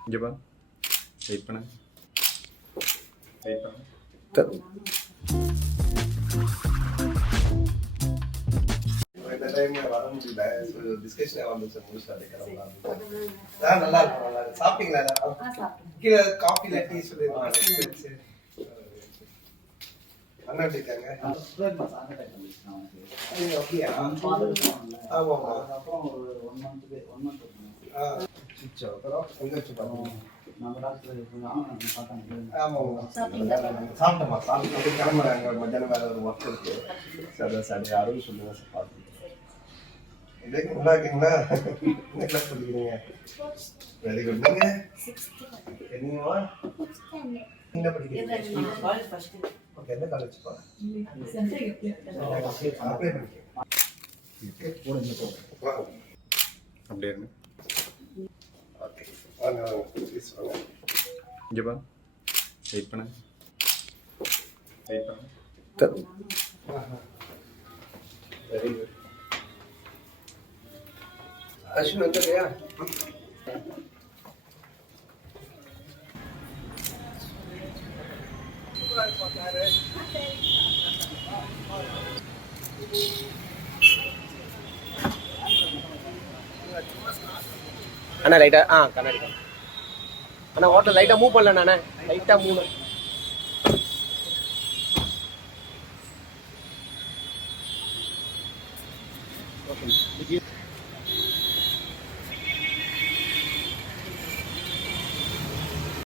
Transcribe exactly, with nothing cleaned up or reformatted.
இங்கே பா, வெயிட் பண்ணு, வெயிட் பண்ணு. இந்த டைம்ல வர முடியல, டிஸ்கஷன் வந்துச்சு, முடிச்சுட்டு கிளம்பலாம். நல்லா இருக்கும், நல்லா இருக்கும். சாப்பிட்டீங்களா? கீழே காஃபி டீ சொல்லிருக்காங்க. அண்ணா இருக்காங்க. அப்படியா? ஆமா அப்புறம் ஒரு ஒன் மந்த்துக்கு ஒன் மந்த் அப்புறம் எங்க வச்சு பார்த்தோம் நம்ம டாக்டர் சாப்பிட்டோமா சாப்பிட்டு கிளம்புறாங்க. மத்தியானம் வேற ஒரு ஒர்க் இருக்கு. சரி சரி அருள் சொல்லுங்க சார் பார்த்து இதுக்கு நல்லா இருக்கீங்களா? என்ன கிளாஸ் படிக்கிறீங்க? Very good. நீங்க என்னவா என்ன படிக்கிறீங்க? ஓகே, என்ன காலேஜ் பா? அப்ளை பண்ணிக்கோ. போடுங்க போடுங்க. அப்படியே இருங்க. ஓகே, வாங்க வாங்க ப்ளீஸ் வாங்க. இங்கே பா, வெயிட் பண்ணு, வெயிட் பண்ணு. Very good. அஸ்வின் வந்துடுறியா? அண்ணா லைட்டா ஆ கண்ணாடி அண்ணா ஹோட்டல் லைட்டாக மூவ் பண்ணல அண்ணா லைட்டாக மூவ்